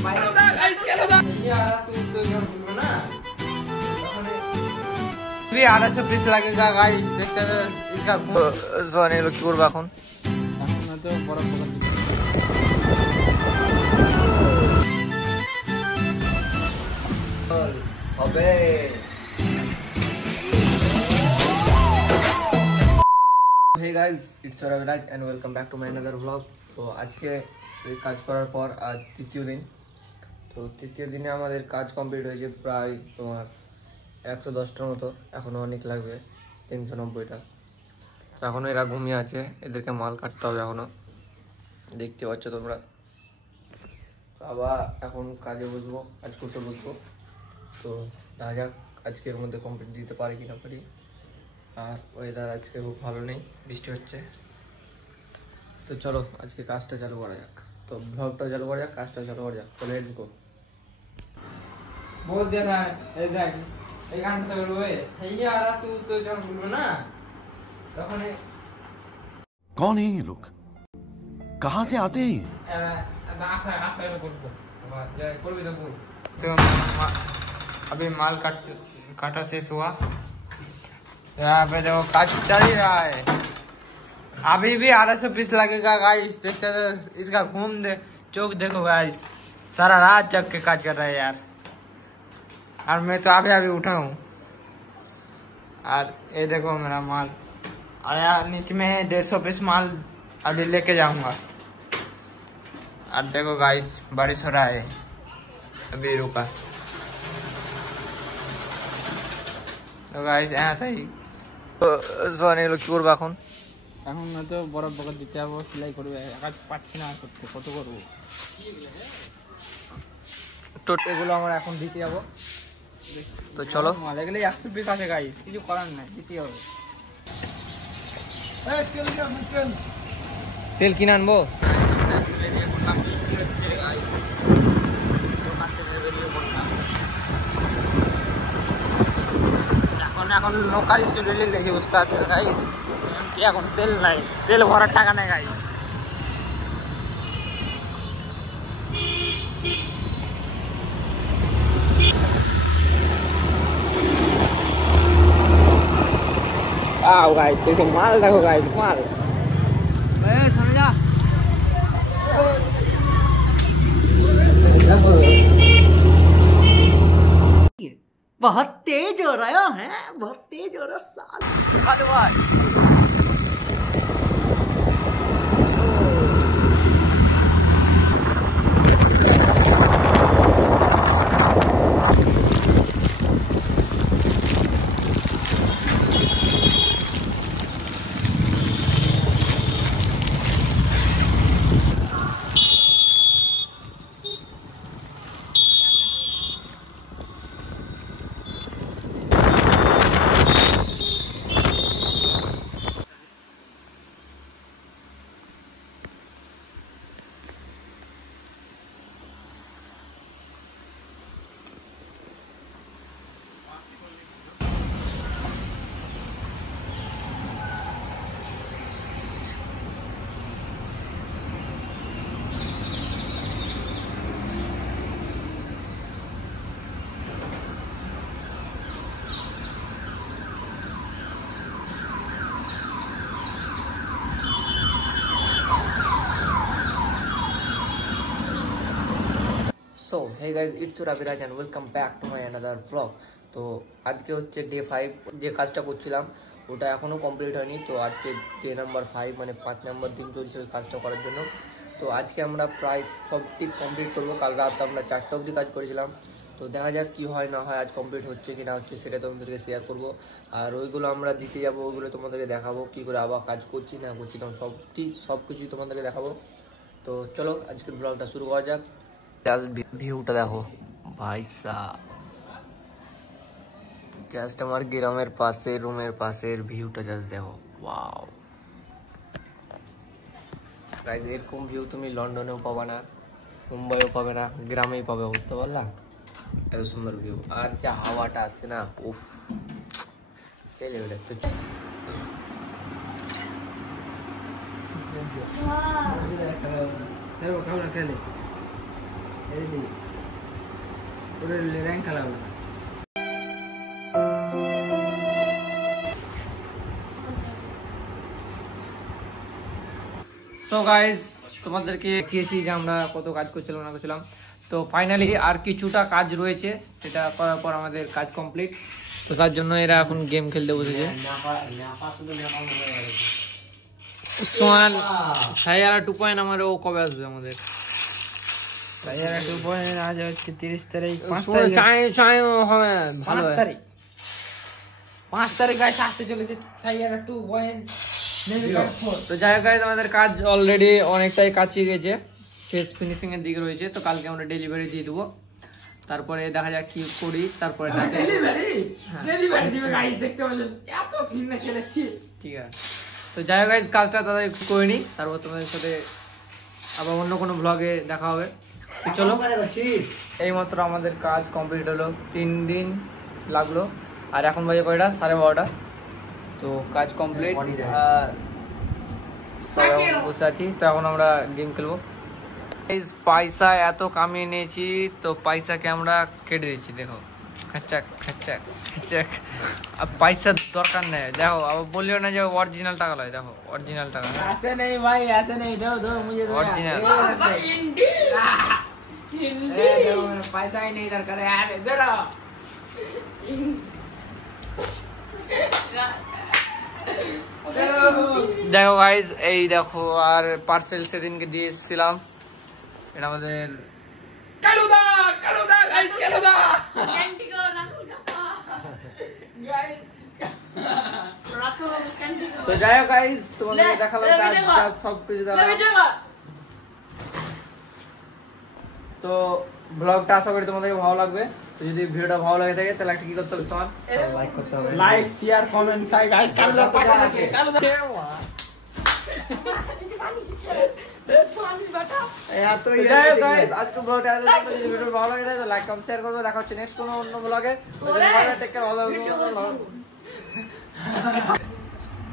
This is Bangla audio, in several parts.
$250 लगेगा गाइस। देखते हैं इसका सोने लो কি করব এখন তো বড় বড় হবে। Hey guys, it's Raviraj and welcome back to my another vlog. তো আজকে সেই কাজ করার পর আজ তৃতীয় দিন। তো তৃতীয় দিনে আমাদের কাজ কমপ্লিট হয়েছে প্রায় তোমার 110টার মতো, এখনো অনেক লাগবে 390টা। তো এখনো এরা ঘুমিয়ে আছে, এদেরকে মাল কাটতে হবে এখনো, দেখতে পাচ্ছ তোমরা। আবার এখন কাজে বসবো, কাজ করতে বসবো। তো দেখা যাক আজকের মধ্যে কমপ্লিট দিতে পারি কি না পারি। আর ওয়েদার আজকে খুব ভালো নেই, বৃষ্টি হচ্ছে। তো চলো আজকে কাজটা চালু করা যাক। তো ব্লগটা চালু করা যাক, কাজটা চালু করা যাক। তো লেটস গো। बोल देना है देख এই গানটা তো রয়ে সেই আর তুই তো যখন বলবো না তখন कौन है ये लोग, कहाँ से आते हैं? आखिर बोलबो করবি তো বল। तो अभी माल काटा शेष हुआ, यहाँ पे देखो काज चल ही रहा है। अभी भी 250 लगेगा गाइस। देखते इसका घूम दे चौक देखो गाइस, सारा रात जग के काज कर रहा है यार। और मैं तो अभी उठा हूँ। और ये देखो मेरा माल, और यार नीचे में 150 पीस माल अभी लेके जाऊंगा। और देखो गाइस बारिश हो रहा है, अभी रुका। तो गाइस यहाँ था ही সোয়ানি এলো কি করবো এখন না তো বরফ বকর দিতে যাবো, সেলাই করবে। কাজ পাচ্ছি না করতে, কত করবো। তো এগুলো আমরা এখন দিতে যাবো। তো চলো এগুলো 120 আছে গাইস, কিছু করার নাই, দিতে হবে। তেল কিনে আনবো। এখন লোকাল স্টুডেন্ট লেগেছে বুঝতে পারছে গাই, এখন তেল নাই, তেল ভরার টাকা নেই গাই। आओ गाइस देखो माल, देखो गाइस माल। सामने जा। बहुत तेज हो रहा है, बहुत तेज हो रहा साल। अरे भाई so hey guys, it's Raviraj and welcome back to my another blog. তো আজকে হচ্ছে ডে 5। যে কাজটা করছিলাম ওটা এখনও কমপ্লিট হয়নি। তো আজকে ডে নাম্বার 5, মানে 5 নম্বর দিন চলছে ওই কাজটা করার জন্য। তো আজকে আমরা প্রায় সবটি কমপ্লিট করবো। কাল রাত আমরা 4টা অবধি কাজ করেছিলাম। তো দেখা যাক কী হয় না হয়, আজ কমপ্লিট হচ্ছে কি না হচ্ছে সেটা তোমাদেরকে শেয়ার করবো। আর ওইগুলো আমরা দিতে যাবো, ওইগুলো তোমাদেরকে দেখাবো কী করে আবার কাজ করছি না করছি, তখন সব কিছুই তোমাদেরকে দেখাবো। তো চলো আজকের ব্লগটা শুরু করা যাক। জাস্ট ভিউটা দেখো ভাই সাহ, জাস্ট আমার গ্রামের পাশে, রুমের পাশের ভিউটা জাস্ট দেখো, ওয়াও গাইস। এরকম ভিউ তুমি লন্ডনেও পাবে না, মুম্বাইও পাবে না, গ্রামেই পাবে, বুঝতে পারলা? এত সুন্দর ভিউ। আর যা হাওয়াটা আসছে না, উফ সেই লেভেলে। তো দেখো কেমন খেলে রেডি পুরো র্যাঙ্ক খেলা হবে। সো গাইস তোমাদেরকে দেখিয়েছি যে আমরা কত কাজ করছিলাম না করছিলাম। তো ফাইনালি আর কিছুটা কাজ রয়েছে, সেটা করার পর আমাদের কাজ কমপ্লিট। তো তার জন্য এরা এখন গেম খেলতে বসেছে। সোহান সাইয়ারা 2 আমার ও কবে আসবে আমাদের? সাইয়ারা 2 আজ হচ্ছে 30 তারিখ, 5 তারিখ 5 তারিখ গাইস আসতে চলেছে সাইয়ারা 2.0। তো যাই হোক guys, আমাদের কাজ অলরেডি অনেকটাই কাছে গেছে, শেষ ফিনিশিং এর দিকে রয়েছে। তো কালকে আমরা ডেলিভারি দিয়ে দেবো, তারপরে দেখা যাক কি করি। তারপরে ডেলিভারি দিবে গাইস, দেখতে পাচ্ছেন এত ভিন্ন চলেছে। ঠিক আছে, তো যাই হোক guys, কাজটা তাদের করে নিই, তারপর তোমাদের সাথে আবার অন্য কোনো ব্লগে দেখা হবে। তো চলো, এইমাত্র আমাদের কাজ কমপ্লিট হলো, 3 দিন লাগলো। আর এখন বাজে কয়টা? 12:30। তো কাজ কমপ্লিট, বসে আছি। তো এখন আমরা গেম খেলবো। পয়সা এত কামিয়ে নিয়েছি, তো পয়সাকে আমরা কেটে দিচ্ছি। দেখো, খচ্চাক খচ্চাক খচ্চাক। আর পয়সার দরকার নেই, দেখো আবার বলিও না যে অরিজিনাল টাকা লয়। দেখো অরিজিনাল টাকা, ऐसे नहीं भाई, ऐसे नहीं, दो दो मुझे दो অরিজিনাল। पैसा ही नहीं दरकार है यार, दे रहा। দেখো গাইজ, এই দেখো, আর পার্সেল সেদিনকে দিয়ে এসেছিলাম। এটা আমাদের কালুদা গাইস, কালুদা তো যাই হোক গাইজ, তোমাদের দেখালাম কাজ সবকিছু দেখালাম। তো ব্লগটা আশা করি তোমাদেরকে ভালো লাগবে। তো যদি ভিডিওটা ভালো লাগে থাকে তাহলে একটা কি করতে হবে তোমার? লাইক করতে হবে। লাইক শেয়ার কমেন্ট চাই গাইস। কালুদা পাশে আছে, কালুদা আজকে ব্লগটা যদি ভিডিও ভালো লাগে তাহলে লাইক কমেন্ট শেয়ার করবে। দেখা হচ্ছে নেক্সট কোনো অন্য ব্লগে। টেক কেয়ার, ভালো থাকবে।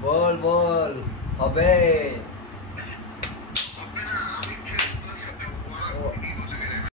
বল বল হবে।